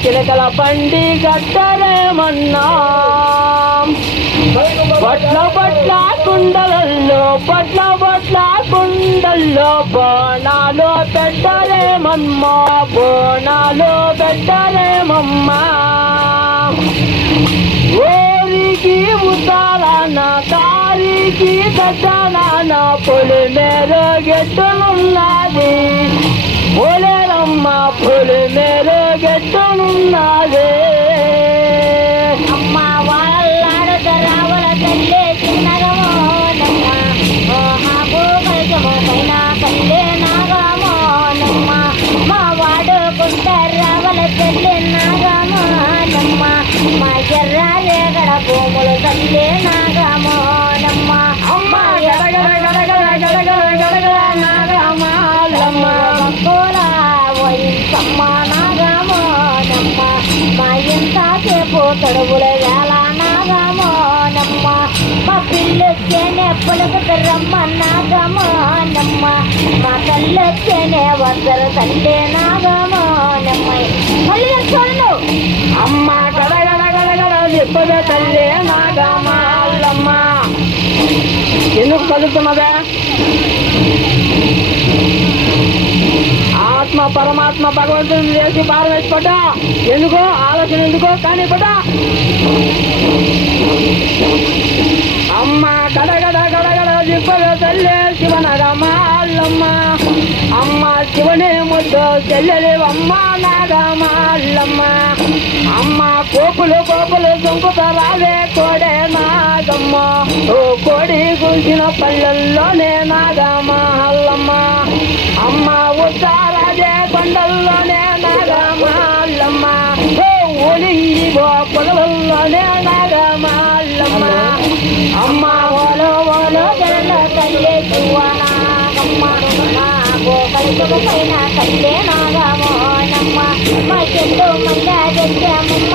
చిలకల బండి గట్టరేమన్నా బట్ల బట్ల కుండలల్లో బోనాలు పెట్టరేమమ్మా బోనాలు పెట్టరేమమ్మా ఓరికి ముసాలాన కారికి దట్టనాన పొలి మేర గెట్టునున్నది పోలేరమ్మ పొలి మేర గెట్టునున్నది అమ్మ వాళ్ళాడత రావల తల్లే చిన్నగమోనమ్మ ఓహాబో కలిగమో పైన కల్లే నాగమోనమ్మ మా వాడుకుంట రావల తల్లే నాగమోనమ్మ మా ఎర్ర రేగడ భూములు తల్లే నాగమోనమ్మ అమ్మ గడగడ గడగడ గడగడ గడగడ నాగమాలమ్మ బొక్కల వయసమ్మ నాగమోనమ్మ మా ఎంతసేపు తడుగుల వేళ నాగమోనమ్మ మా పిల్లొచ్చేనే పొలకరమ్మ నాగమోనమ్మ మా తల్లొచ్చేనే వద్దరు తల్లే నాగమోనమ్మ మళ్ళీ చూడను అమ్మ గడగడ గడగడ చెప్పద తల్లి నాగమాలమ్మ ఎందుకు కలుగుతున్నదే ఆత్మ పరమాత్మ భగవంతుని చేసి పారవేసిపడ్డ ఎందుకో ఆలోచన ఎందుకో కానీ పడ్డ అమ్మ గడగడ గడగడ చెప్పద తల్లి శివనగమాలమ్మ అమ్మ శివనే ముద్దు చెల్లెలేవమ్మ నాగమాలమ్మ అమ్మ కోపులు దుంకుతారాలే కోడే నాగమ్మ ఓ కోడి గుంచిన పల్లెల్లోనే నాగమాలమ్మ అమ్మ ఉత్తరాజే కొండల్లోనే నాగమాలమ్మ ఓ ఊలింగి పొలవల్లోనే నాగమాలమ్మ అమ్మ ఓలో ఓలో జరల తల్లే శివనాగమ్మ నాగో కలిసము పైన తల్లే నాగమోనమ్మ మా చెట్టు మంగ తెచ్చమ్మ